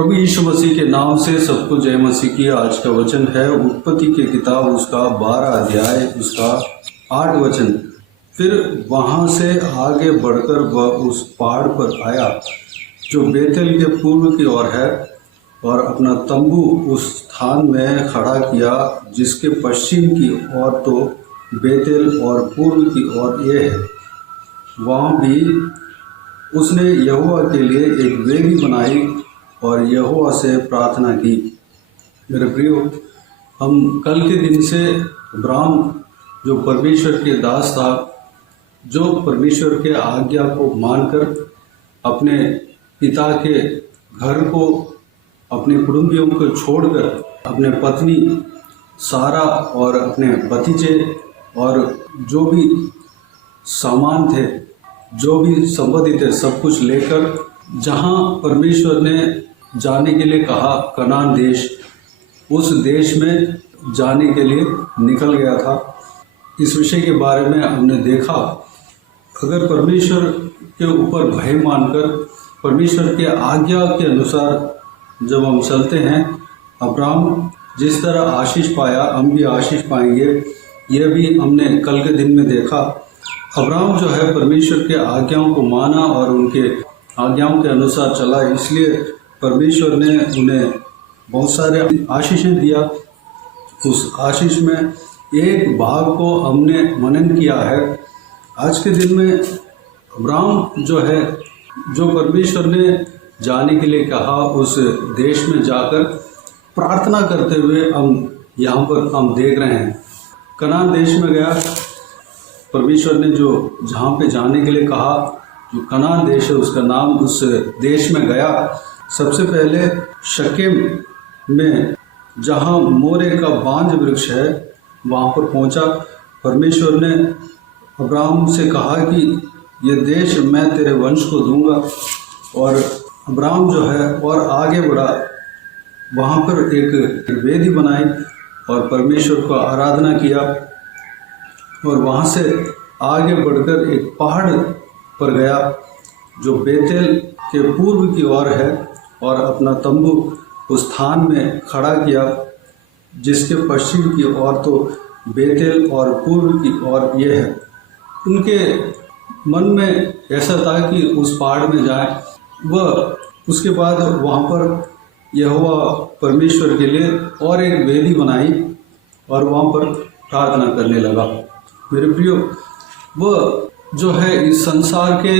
प्रभु यीशु मसीह के नाम से सबको जय मसीह की। आज का वचन है उत्पत्ति की किताब उसका 12 अध्याय उसका 8 वचन। फिर वहाँ से आगे बढ़कर वह उस पहाड़ पर आया जो बेतेल के पूर्व की ओर है और अपना तंबू उस स्थान में खड़ा किया जिसके पश्चिम की ओर तो बेतेल और पूर्व की ओर ये है। वहाँ भी उसने यहोवा के लिए एक वेदी बनाई और यहोवा से प्रार्थना की। मेरे प्रियो, हम कल के दिन से अब्राहम जो परमेश्वर के दास था, जो परमेश्वर के आज्ञा को मानकर अपने पिता के घर को, अपने कुटुंबियों को छोड़कर अपने पत्नी सारा और अपने भतीजे और जो भी सामान थे, जो भी संपत्ति थे, सब कुछ लेकर जहाँ परमेश्वर ने जाने के लिए कहा कनान देश, उस देश में जाने के लिए निकल गया था। इस विषय के बारे में हमने देखा, अगर परमेश्वर के ऊपर भय मानकर परमेश्वर के आज्ञा के अनुसार जब हम चलते हैं, अब्राहम जिस तरह आशीष पाया हम भी आशीष पाएंगे। यह भी हमने कल के दिन में देखा। अब्राहम जो है परमेश्वर के आज्ञाओं को माना और उनके आज्ञाओं के अनुसार चला, इसलिए परमेश्वर ने उन्हें बहुत सारे आशीषें दिया। उस आशीष में एक भाग को हमने मनन किया है। आज के दिन में अब्राहम जो है, जो परमेश्वर ने जाने के लिए कहा, उस देश में जाकर प्रार्थना करते हुए हम यहाँ पर हम देख रहे हैं। कनान देश में गया, परमेश्वर ने जो जहाँ पे जाने के लिए कहा, जो कनान देश है उसका नाम, उस देश में गया। सबसे पहले शकेम में जहाँ मोरे का बांज वृक्ष है वहाँ पर पहुँचा। परमेश्वर ने अब्राहम से कहा कि ये देश मैं तेरे वंश को दूंगा, और अब्राहम जो है और आगे बढ़ा। वहाँ पर एक वेदी बनाई और परमेश्वर को आराधना किया, और वहाँ से आगे बढ़कर एक पहाड़ पर गया जो बेतेल के पूर्व की ओर है, और अपना तंबू उस स्थान में खड़ा किया जिसके पश्चिम की ओर तो बेतेल और पूर्व की ओर ये है। उनके मन में ऐसा था कि उस पहाड़ में जाए। वह उसके बाद वहाँ पर यहोवा परमेश्वर के लिए और एक वेदी बनाई और वहाँ पर प्रार्थना करने लगा। मेरे प्रियो, वह जो है इस संसार के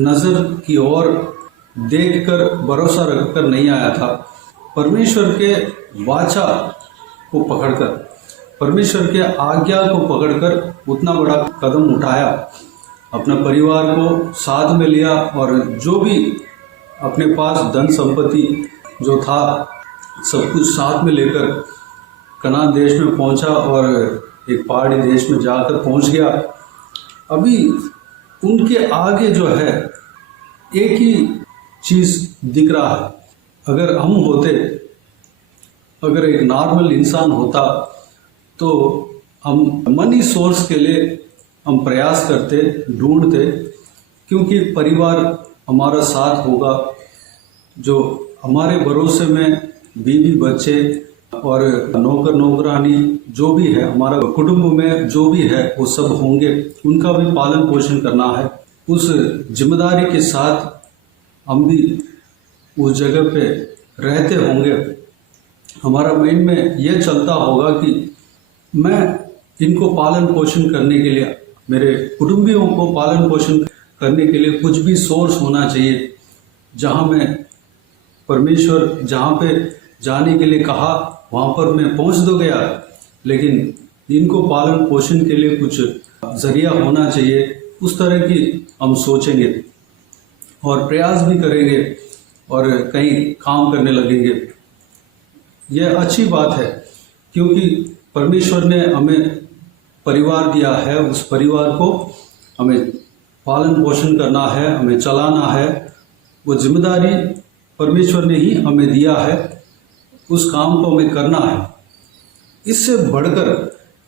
नज़र की ओर देखकर भरोसा रखकर नहीं आया था। परमेश्वर के वाचा को पकड़कर, परमेश्वर के आज्ञा को पकड़कर उतना बड़ा कदम उठाया। अपना परिवार को साथ में लिया और जो भी अपने पास धन संपत्ति जो था सब कुछ साथ में लेकर कनान देश में पहुंचा और एक पहाड़ी देश में जाकर पहुंच गया। अभी उनके आगे जो है एक ही चीज़ दिख रहा है। अगर हम होते, अगर एक नॉर्मल इंसान होता, तो हम मनी सोर्स के लिए हम प्रयास करते, ढूंढते, क्योंकि परिवार हमारा साथ होगा। जो हमारे भरोसे में बीवी बच्चे और नौकर नौकरानी जो भी है, हमारा कुटुंब में जो भी है वो सब होंगे, उनका भी पालन पोषण करना है। उस जिम्मेदारी के साथ हम भी उस जगह पे रहते होंगे। हमारा माइंड में यह चलता होगा कि मैं इनको पालन पोषण करने के लिए, मेरे कुटुंबियों को पालन पोषण करने के लिए कुछ भी सोर्स होना चाहिए। जहाँ मैं परमेश्वर जहाँ पे जाने के लिए कहा वहाँ पर मैं पहुँच तो गया, लेकिन इनको पालन पोषण के लिए कुछ जरिया होना चाहिए। उस तरह की हम सोचेंगे और प्रयास भी करेंगे और कहीं काम करने लगेंगे। यह अच्छी बात है, क्योंकि परमेश्वर ने हमें परिवार दिया है, उस परिवार को हमें पालन पोषण करना है, हमें चलाना है। वो जिम्मेदारी परमेश्वर ने ही हमें दिया है, उस काम को हमें करना है। इससे बढ़कर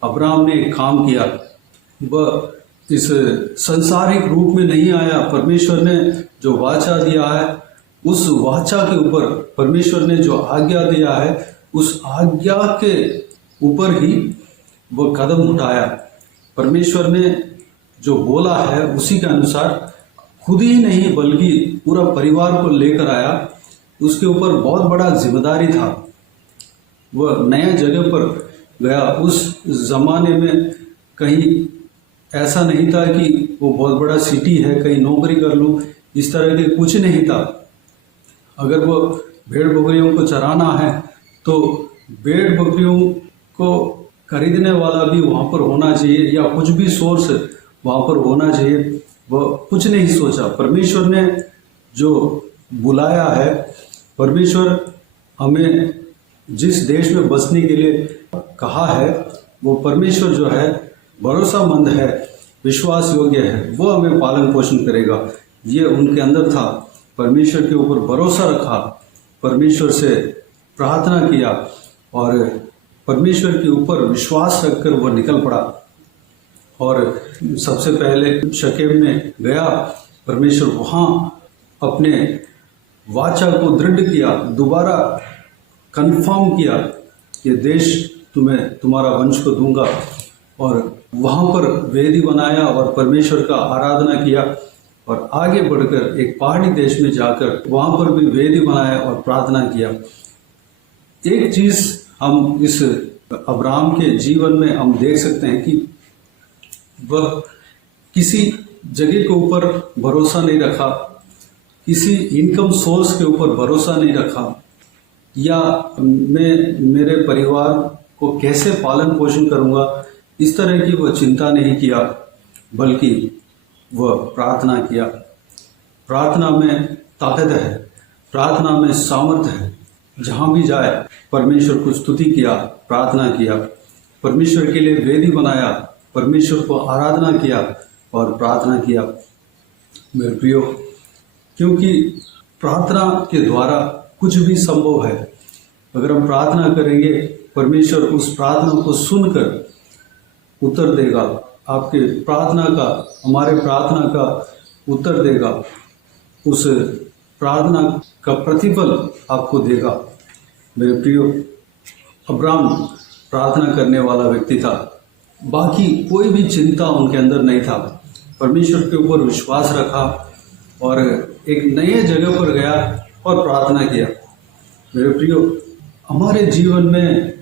अब्राहम ने एक काम किया। वह इस संसारिक रूप में नहीं आया। परमेश्वर ने जो वाचा दिया है उस वाचा के ऊपर परमेश्वर ने जो आज्ञा दिया है उस आज्ञा के ऊपर ही वो कदम उठाया। परमेश्वर ने जो बोला है उसी के अनुसार खुद ही नहीं बल्कि पूरा परिवार को लेकर आया। उसके ऊपर बहुत बड़ा जिम्मेदारी था। वह नया जगह पर गया। उस जमाने में कहीं ऐसा नहीं था कि वो बहुत बड़ा सिटी है, कहीं नौकरी कर लूँ, इस तरह के कुछ नहीं था। अगर वो भेड़ बकरियों को चराना है तो भेड़ बकरियों को खरीदने वाला भी वहाँ पर होना चाहिए या कुछ भी सोर्स वहाँ पर होना चाहिए। वह कुछ नहीं सोचा। परमेश्वर ने जो बुलाया है, परमेश्वर हमें जिस देश में बसने के लिए कहा है, वो परमेश्वर जो है भरोसामंद है, विश्वास योग्य है, वो हमें पालन पोषण करेगा। ये उनके अंदर था। परमेश्वर के ऊपर भरोसा रखा, परमेश्वर से प्रार्थना किया और परमेश्वर के ऊपर विश्वास रखकर वो निकल पड़ा और सबसे पहले शकेम में गया। परमेश्वर वहाँ अपने वाचा को दृढ़ किया, दोबारा कंफर्म किया कि देश तुम्हें तुम्हारा वंश को दूंगा। और वहाँ पर वेदी बनाया और परमेश्वर का आराधना किया और आगे बढ़कर एक पहाड़ी देश में जाकर वहाँ पर भी वेदी बनाया और प्रार्थना किया। एक चीज़ हम इस अब्राहम के जीवन में हम देख सकते हैं कि वह किसी जगह के ऊपर भरोसा नहीं रखा, किसी इनकम सोर्स के ऊपर भरोसा नहीं रखा, या मैं मेरे परिवार को कैसे पालन पोषण करूंगा, इस तरह की वह चिंता नहीं किया, बल्कि वह प्रार्थना किया। प्रार्थना में ताकत है, प्रार्थना में सामर्थ्य है। जहाँ भी जाए परमेश्वर को स्तुति किया, प्रार्थना किया, परमेश्वर के लिए वेदी बनाया, परमेश्वर को आराधना किया और प्रार्थना किया। मेरे प्रियो, क्योंकि प्रार्थना के द्वारा कुछ भी संभव है। अगर हम प्रार्थना करेंगे, परमेश्वर उस प्रार्थना को सुनकर उत्तर देगा। आपके प्रार्थना का, हमारे प्रार्थना का उत्तर देगा, उस प्रार्थना का प्रतिफल आपको देगा। मेरे प्रियो, अब्राहम प्रार्थना करने वाला व्यक्ति था, बाकी कोई भी चिंता उनके अंदर नहीं था। परमेश्वर के ऊपर विश्वास रखा और एक नए जगह पर गया और प्रार्थना किया। मेरे प्रियो, हमारे जीवन में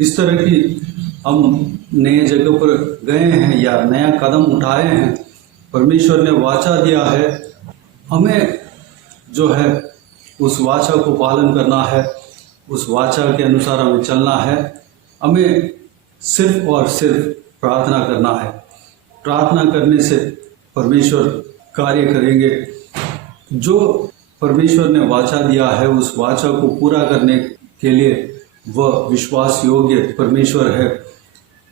इस तरह की हम नए जगह पर गए हैं या नया कदम उठाए हैं, परमेश्वर ने वाचा दिया है, हमें जो है उस वाचा को पालन करना है, उस वाचा के अनुसार हमें चलना है। हमें सिर्फ और सिर्फ प्रार्थना करना है। प्रार्थना करने से परमेश्वर कार्य करेंगे। जो परमेश्वर ने वाचा दिया है, उस वाचा को पूरा करने के लिए वह विश्वास योग्य परमेश्वर है,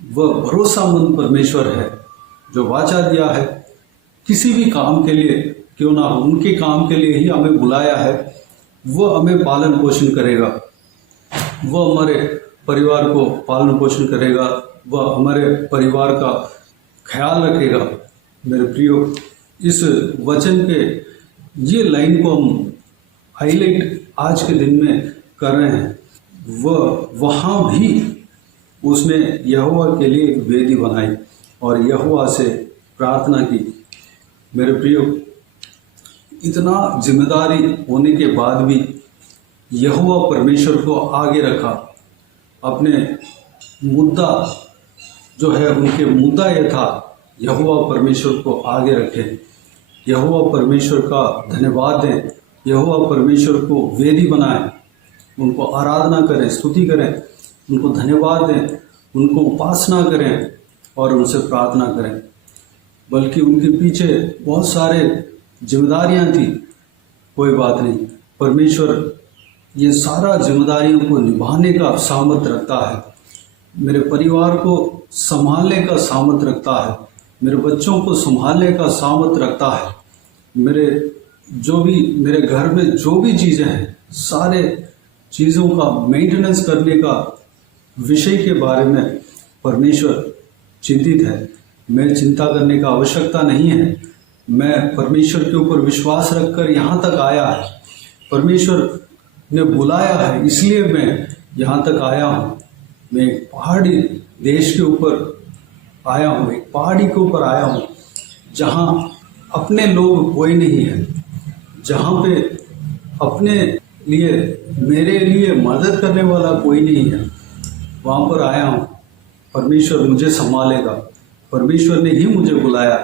वह भरोसामंद परमेश्वर है। जो वाचा दिया है, किसी भी काम के लिए क्यों ना हो, उनके काम के लिए ही हमें बुलाया है, वह हमें पालन पोषण करेगा, वह हमारे परिवार को पालन पोषण करेगा, वह हमारे परिवार का ख्याल रखेगा। मेरे प्रियो, इस वचन के ये लाइन को हम हाईलाइट आज के दिन में कर रहे हैं। वह वहाँ भी उसने यहोवा के लिए वेदी बनाई और यहोवा से प्रार्थना की। मेरे प्रियो, इतना जिम्मेदारी होने के बाद भी यहोवा परमेश्वर को आगे रखा। अपने मुद्दा जो है, उनके मुद्दा यह था, यहोवा परमेश्वर को आगे रखें, यहोवा परमेश्वर का धन्यवाद दें, यहोवा परमेश्वर को वेदी बनाएं, उनको आराधना करें, स्तुति करें, उनको धन्यवाद दें, उनको उपासना करें और उनसे प्रार्थना करें। बल्कि उनके पीछे बहुत सारे जिम्मेदारियां थी, कोई बात नहीं, परमेश्वर ये सारा जिम्मेदारियों को निभाने का सामर्थ्य रखता है। मेरे परिवार को संभालने का सामर्थ्य रखता है, मेरे बच्चों को संभालने का सामर्थ्य रखता है, मेरे घर में जो भी चीज़ें हैं, सारे चीज़ों का मेंटेनेंस करने का विषय के बारे में परमेश्वर चिंतित है। मैं चिंता करने का आवश्यकता नहीं है। मैं परमेश्वर के ऊपर विश्वास रखकर यहाँ तक आया है। परमेश्वर ने बुलाया है, इसलिए मैं यहाँ तक आया हूँ। मैं एक पहाड़ी देश के ऊपर आया हूँ, एक पहाड़ी के ऊपर आया हूँ जहाँ अपने लोग कोई नहीं है, जहाँ पे अपने लिए, मेरे लिए मदद करने वाला कोई नहीं है। वहाँ पर आया हूँ। परमेश्वर मुझे संभालेगा। परमेश्वर ने ही मुझे बुलाया,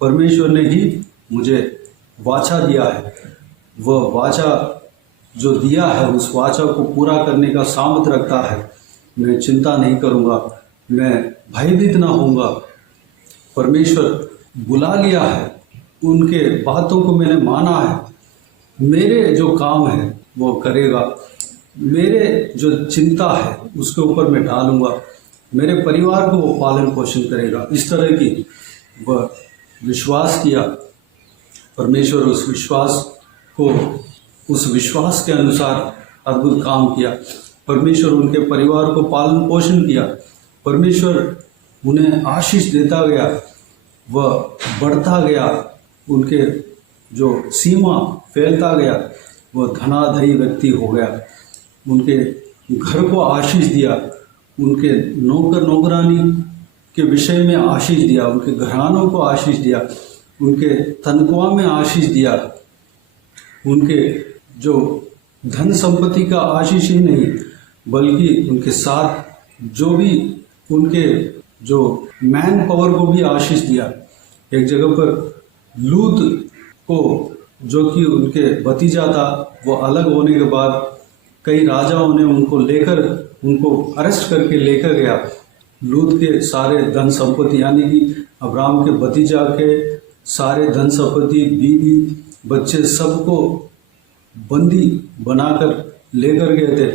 परमेश्वर ने ही मुझे वाचा दिया है। वह वाचा जो दिया है, उस वाचा को पूरा करने का सामर्थ रखता है। मैं चिंता नहीं करूँगा, मैं भयभीत ना होऊंगा। परमेश्वर बुला लिया है, उनके बातों को मैंने माना है। मेरे जो काम है वो करेगा, मेरे जो चिंता है उसके ऊपर मैं डालूंगा, मेरे परिवार को वो पालन पोषण करेगा। इस तरह की वह विश्वास किया। परमेश्वर उस विश्वास के अनुसार अद्भुत काम किया। परमेश्वर उनके परिवार को पालन पोषण किया। परमेश्वर उन्हें आशीष देता गया, वह बढ़ता गया, उनके जो सीमा फैलता गया, वह धनाधनी व्यक्ति हो गया। उनके घर को आशीष दिया, उनके नौकर नौकरानी के विषय में आशीष दिया, उनके घरानों को आशीष दिया, उनके तनख्वाह में आशीष दिया, उनके जो धन संपत्ति का आशीष ही नहीं बल्कि उनके साथ जो भी उनके जो मैन पावर को भी आशीष दिया। एक जगह पर लूत को, जो कि उनके भतीजा था, वो अलग होने के बाद कई राजाओं ने उनको अरेस्ट करके लेकर गया। लूत के सारे धन संपत्ति, यानी कि अब्राहम के भतीजा के सारे धन संपत्ति, बीवी बच्चे सबको बंदी बनाकर लेकर गए थे।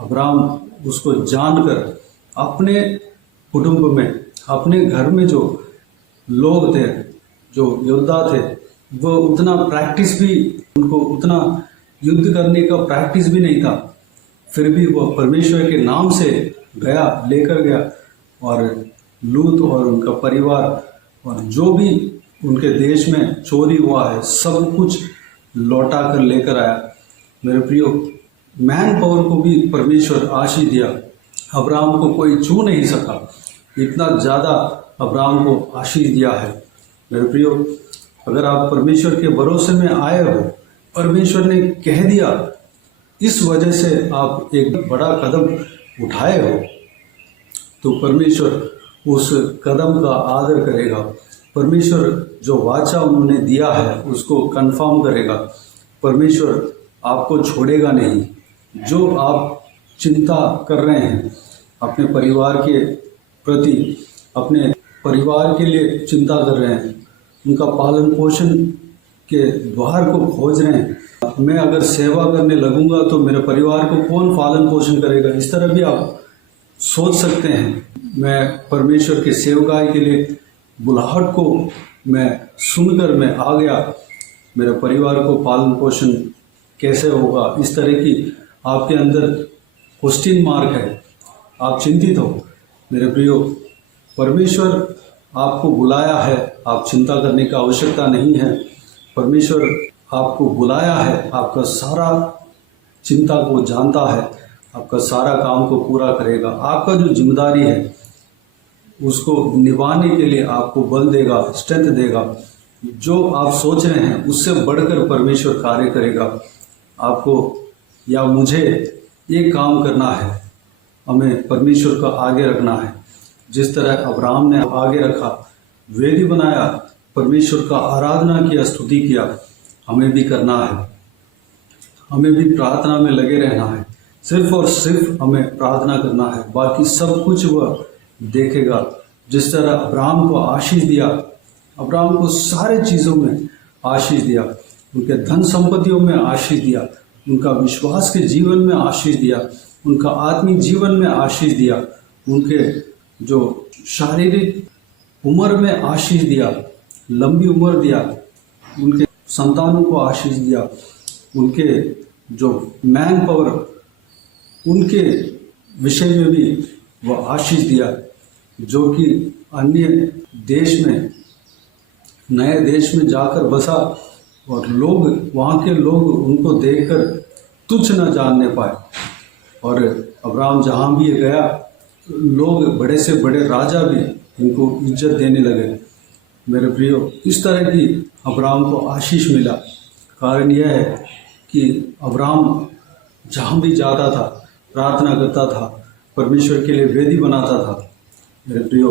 अब्राहम उसको जानकर अपने कुटुंब में, अपने घर में जो लोग थे, जो योद्धा थे, वो उतना प्रैक्टिस भी, उनको उतना युद्ध करने का प्रैक्टिस भी नहीं था, फिर भी वो परमेश्वर के नाम से लेकर गया और लूत और उनका परिवार और जो भी उनके देश में चोरी हुआ है सब कुछ लौटा कर लेकर आया। मेरे प्रियो, मैन पावर को भी परमेश्वर आशीष दिया। अब्राहम को कोई छू नहीं सका, इतना ज़्यादा अब्राहम को आशीष दिया है। मेरे प्रियो, अगर आप परमेश्वर के भरोसे में आए हो, परमेश्वर ने कह दिया, इस वजह से आप एक बड़ा कदम उठाए हो, तो परमेश्वर उस कदम का आदर करेगा। परमेश्वर जो वाचा उन्होंने दिया है उसको कंफर्म करेगा। परमेश्वर आपको छोड़ेगा नहीं। जो आप चिंता कर रहे हैं अपने परिवार के प्रति, अपने परिवार के लिए चिंता कर रहे हैं, उनका पालन पोषण के द्वार को खोज रहे हैं, मैं अगर सेवा करने लगूंगा तो मेरे परिवार को कौन पालन पोषण करेगा, इस तरह भी आप सोच सकते हैं। मैं परमेश्वर के सेवकाई के लिए बुलाहट को मैं सुनकर मैं आ गया, मेरे परिवार को पालन पोषण कैसे होगा, इस तरह की आपके अंदर क्वेश्चन मार्क है, आप चिंतित हो। मेरे प्रियो, परमेश्वर आपको बुलाया है, आप चिंता करने की आवश्यकता नहीं है। परमेश्वर आपको बुलाया है, आपका सारा चिंता को जानता है, आपका सारा काम को पूरा करेगा। आपका जो जिम्मेदारी है उसको निभाने के लिए आपको बल देगा, स्ट्रेंथ देगा। जो आप सोच रहे हैं उससे बढ़कर परमेश्वर कार्य करेगा। आपको या मुझे ये काम करना है, हमें परमेश्वर का आगे रखना है। जिस तरह अब्राहम ने आगे रखा, वेदी बनाया, परमेश्वर का आराधना किया, स्तुति किया, हमें भी करना है। हमें भी प्रार्थना में लगे रहना है। सिर्फ और सिर्फ हमें प्रार्थना करना है, बाकी सब कुछ वह देखेगा। जिस तरह अब्राहम को आशीष दिया, अब्राहम को सारे चीज़ों में आशीष दिया, उनके धन संपत्तियों में आशीष दिया, उनका विश्वास के जीवन में आशीष दिया, उनका आत्मिक जीवन में आशीष दिया, उनके जो शारीरिक उम्र में आशीष दिया, लंबी उम्र दिया, उनके संतानों को आशीष दिया, उनके जो मैन पावर, उनके विषय में भी वह आशीष दिया, जो कि अन्य देश में, नए देश में जाकर बसा और लोग, वहाँ के लोग उनको देखकर तुच्छ न जानने पाए। और अब्राहम जहाँ भी गया, लोग बड़े से बड़े राजा भी इनको इज्जत देने लगे। मेरे प्रियो, इस तरह की अब्राहम को आशीष मिला। कारण यह है कि अब्राहम जहाँ भी जाता था, प्रार्थना करता था, परमेश्वर के लिए वेदी बनाता था। मेरे प्रियो,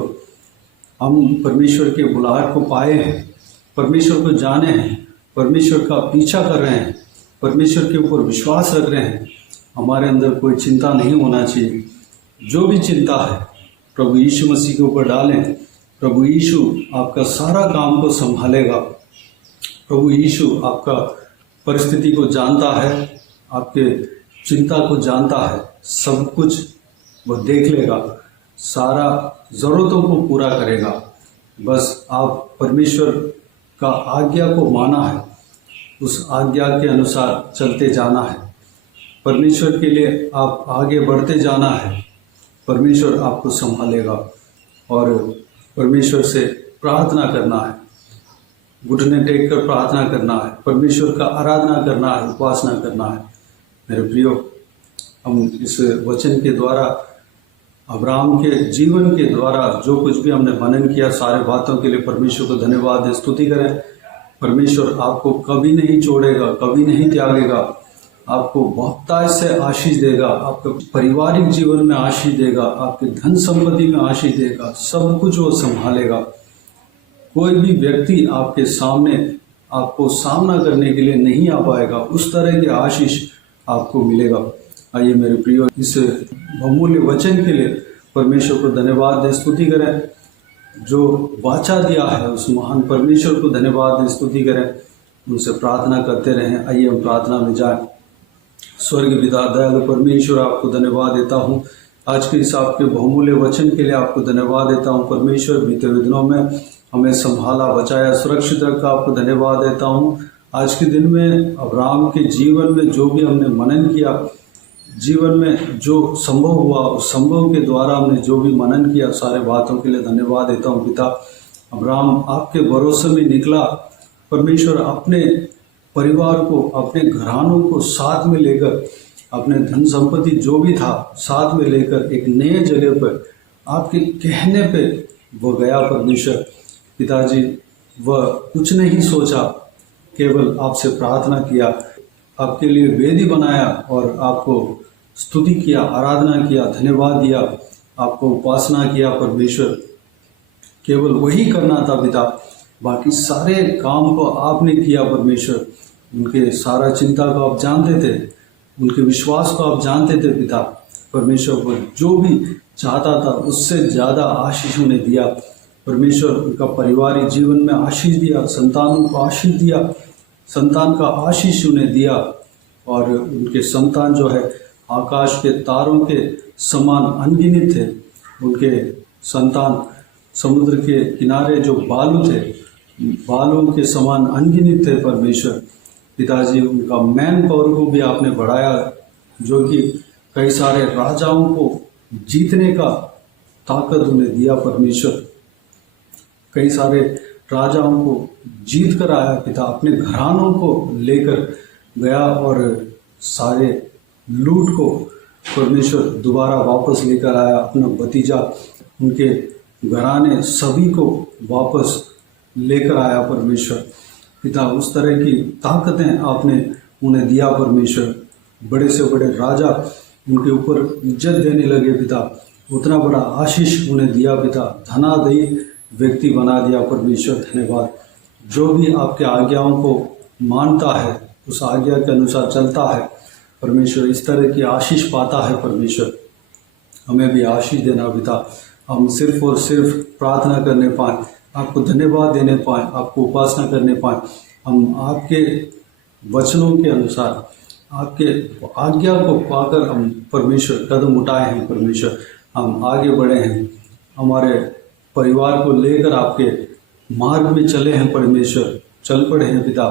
हम परमेश्वर के बुलाहट को पाए हैं, परमेश्वर को जाने हैं, परमेश्वर का पीछा कर रहे हैं, परमेश्वर के ऊपर विश्वास रख रहे हैं। हमारे अंदर कोई चिंता नहीं होना चाहिए। जो भी चिंता है प्रभु यीशु मसीह के ऊपर डालें। प्रभु यीशु आपका सारा काम को संभालेगा। प्रभु यीशु आपका परिस्थिति को जानता है, आपके चिंता को जानता है, सब कुछ वो देख लेगा, सारा ज़रूरतों को पूरा करेगा। बस आप परमेश्वर का आज्ञा को माना है, उस आज्ञा के अनुसार चलते जाना है, परमेश्वर के लिए आप आगे बढ़ते जाना है। परमेश्वर आपको संभालेगा और परमेश्वर से प्रार्थना करना है, घुटने टेक कर प्रार्थना करना है, परमेश्वर का आराधना करना है, उपासना करना है। मेरे प्रियो, हम इस वचन के द्वारा, अब्राहम के जीवन के द्वारा जो कुछ भी हमने मनन किया, सारे बातों के लिए परमेश्वर को धन्यवाद दें, स्तुति करें। परमेश्वर आपको कभी नहीं छोड़ेगा, कभी नहीं त्यागेगा, आपको बहुतायत से आशीष देगा, आपके पारिवारिक जीवन में आशीष देगा, आपके धन संपत्ति में आशीष देगा, सब कुछ वो संभालेगा। कोई भी व्यक्ति आपके सामने आपको सामना करने के लिए नहीं आ पाएगा, उस तरह के आशीष आपको मिलेगा। आइए मेरे प्रियो, इस बहुमूल्य वचन के लिए परमेश्वर को धन्यवाद दें, स्तुति करें। जो वाचा दिया है उस महान परमेश्वर को धन्यवाद दें, स्तुति करें, उनसे प्रार्थना करते रहें। आइए हम प्रार्थना में जाएं। स्वर्गीय पिता दयालु परमेश्वर, आपको धन्यवाद देता हूँ आज के इस आपके बहुमूल्य वचन के लिए। आपको धन्यवाद देता हूँ परमेश्वर, बीते हुए दिनों में हमें संभाला, बचाया, सुरक्षित रखा। आपको धन्यवाद देता हूँ आज के दिन में अब्राहम के जीवन में जो भी हमने मनन किया, जीवन में जो संभव हुआ, उस संभव के द्वारा हमने जो भी मनन किया, सारे बातों के लिए धन्यवाद देता हूँ पिता। अब्राहम आपके भरोसे में निकला परमेश्वर, अपने परिवार को, अपने घरानों को साथ में लेकर, अपने धन संपत्ति जो भी था साथ में लेकर एक नए जगह पर आपके कहने पे वो गया। परमेश्वर पिताजी, वह कुछ नहीं सोचा, केवल आपसे प्रार्थना किया, आपके लिए वेदी बनाया और आपको स्तुति किया, आराधना किया, धन्यवाद दिया, आपको उपासना किया। परमेश्वर केवल वही करना था पिता, बाकी सारे काम को आपने किया। परमेश्वर उनके सारा चिंता को आप जानते थे, उनके विश्वास को आप जानते थे पिता। परमेश्वर को जो भी चाहता था उससे ज़्यादा आशीष उन्हें दिया। परमेश्वर उनका पारिवारिक जीवन में आशीष दिया, संतानों को आशीष दिया, संतान का आशीष उन्हें दिया। और उनके संतान जो है आकाश के तारों के समान अनगिनत थे। उनके संतान समुद्र के किनारे जो बालू थे, बालों के समान अनगिनत थे। परमेश्वर पिताजी, उनका मैन पावर को भी आपने बढ़ाया, जो कि कई सारे राजाओं को जीतने का ताकत उन्हें दिया। परमेश्वर कई सारे राजाओं को जीत कर आया पिता, अपने घरानों को लेकर गया और सारे लूट को परमेश्वर दोबारा वापस लेकर आया। अपना भतीजा, उनके घराने सभी को वापस लेकर आया। परमेश्वर पिता, उस तरह की ताकतें आपने उन्हें दिया। परमेश्वर बड़े से बड़े राजा उनके ऊपर इज्जत देने लगे पिता, उतना बड़ा आशीष उन्हें दिया पिता, धनादयी व्यक्ति बना दिया। परमेश्वर धन्यवाद। जो भी आपके आज्ञाओं को मानता है, उस आज्ञा के अनुसार चलता है, परमेश्वर इस तरह की आशीष पाता है। परमेश्वर हमें भी आशीष देना पिता, हम सिर्फ और सिर्फ प्रार्थना करने पाएँ, आपको धन्यवाद देने पाएँ, आपको उपासना करने पाएँ। हम आपके वचनों के अनुसार, आपके आज्ञा को पाकर हम परमेश्वर कदम उठाए हैं। परमेश्वर हम आगे बढ़े हैं, हमारे परिवार को लेकर आपके मार्ग में चले हैं। परमेश्वर चल पड़े हैं पिता,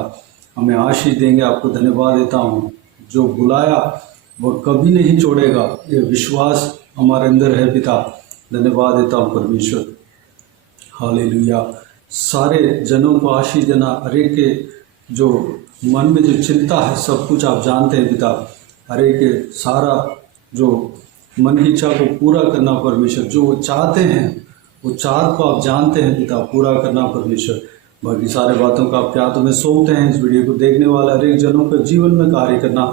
हमें आशीष देंगे। आपको धन्यवाद देता हूँ, जो बुलाया वह कभी नहीं छोड़ेगा, ये विश्वास हमारे अंदर है पिता। धन्यवाद देता हूँ परमेश्वर। हालेलुया। सारे जनों को आशीष देना, हर एक के जो मन में जो चिंता है सब कुछ आप जानते हैं पिता। हर एक के सारा जो मन की इच्छा को पूरा करना परमेश्वर, जो वो चाहते हैं वो चाहत को आप जानते हैं पिता, पूरा करना परमेश्वर। बाकी सारे बातों का आपके हाथों में सौंपते हैं। इस वीडियो को देखने वाला हर एक जनों के जीवन में कार्य करना,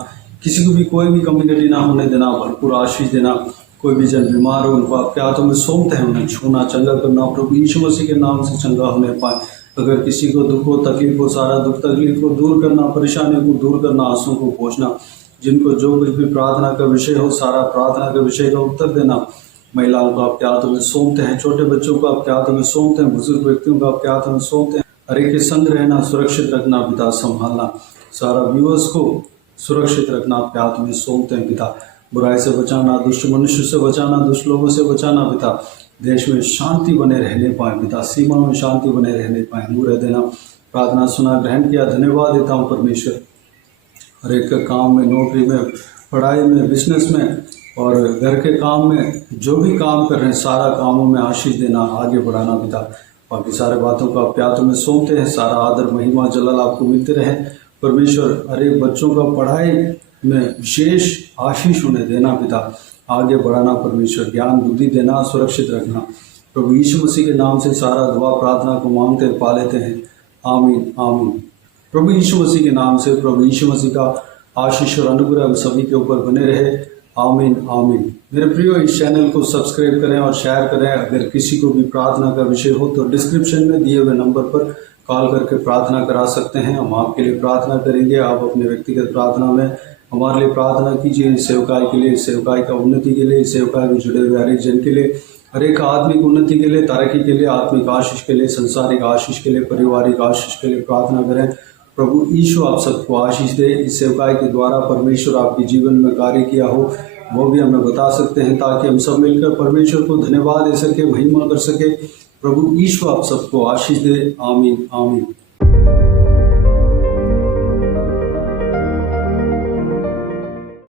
किसी को भी कोई भी कमी ना होने देना, भरपूर आशीष देना। कोई भी जन बीमार हो उनको आपके हाथों में सौंपते हैं, उन्हें छूना, चंगा करना प्रभु यीशु मसीह के नाम से चंगा होने पाए। अगर किसी को दुख हो, तकलीफ हो, सारा दुख तकलीफ को दूर करना, परेशानी को दूर करना, आंसू को पोंछना। जिनको जो कुछ भी प्रार्थना का विषय हो, सारा प्रार्थना के विषय का उत्तर देना। महिलाओं को आपके हाथों में सौंपते हैं, छोटे बच्चों को आपके हाथों में सौंपते हैं, बुजुर्ग व्यक्तियों को आपके हाथों में सौंपते हैं। हर एक के संग रहना, सुरक्षित रखना पिता, संभालना। सारा व्यूअर्स को सुरक्षित रखना आपके हाथों में सौंपते हैं पिता। बुराई से बचाना, दुष्ट मनुष्य से बचाना, दुष्ट लोगों से बचाना पिता। देश में शांति बने रहने पाए पिता, सीमा में शांति बने रहने पाए, दूर देना। प्रार्थना सुना, ग्रहण किया, धन्यवाद देता हूँ परमेश्वर। हर एक काम में, नौकरी में, पढ़ाई में, बिजनेस में और घर के काम में, जो भी काम कर रहे हैं सारा कामों में आशीष देना, आगे बढ़ाना पिता। बाकी सारे बातों को आपके हाथों में सौंपते हैं। सारा आदर, महिमा, जलाल आपको मिलते रहे परमेश्वर। हर एक बच्चों का पढ़ाई में विशेष आशीष उन्हें देना पिता, आगे बढ़ाना परमेश्वर। ज्ञान बुद्धि देना, सुरक्षित रखना प्रभु यीशु मसीह के नाम से सारा दुआ प्रार्थना को मांगते पा लेते हैं। आमीन आमीन। प्रभु यीशु मसीह के नाम से प्रभु यीशु मसीह का आशीष और अनुग्रह हम सभी के ऊपर बने रहे। आमीन आमीन। मेरे प्रियो, इस चैनल को सब्सक्राइब करें और शेयर करें। अगर किसी को भी प्रार्थना का विषय हो तो डिस्क्रिप्शन में दिए हुए नंबर पर कॉल करके प्रार्थना करा सकते हैं। हम आपके लिए प्रार्थना करेंगे। आप अपने व्यक्तिगत प्रार्थना में हमारे लिए प्रार्थना कीजिए। इस सेवकाई के लिए, इस सेवकाई का उन्नति के लिए, इस सेवकाई में जुड़े हुए हर एक जन के लिए, हर एक आत्मिक उन्नति के लिए, तरक्की के लिए, आत्मिक आशीष के लिए, संसारिक आशीष के लिए, पारिवारिक आशीष के लिए प्रार्थना करें। प्रभु यीशु आप सबको आशीष दे। इस सेवकाई के द्वारा परमेश्वर आपके जीवन में कार्य किया हो वो भी हमें बता सकते हैं, ताकि हम सब मिलकर परमेश्वर को धन्यवाद दे सके, महिमा कर सके। प्रभु यीशु आप सबको आशीष दे। आमीन आमीन।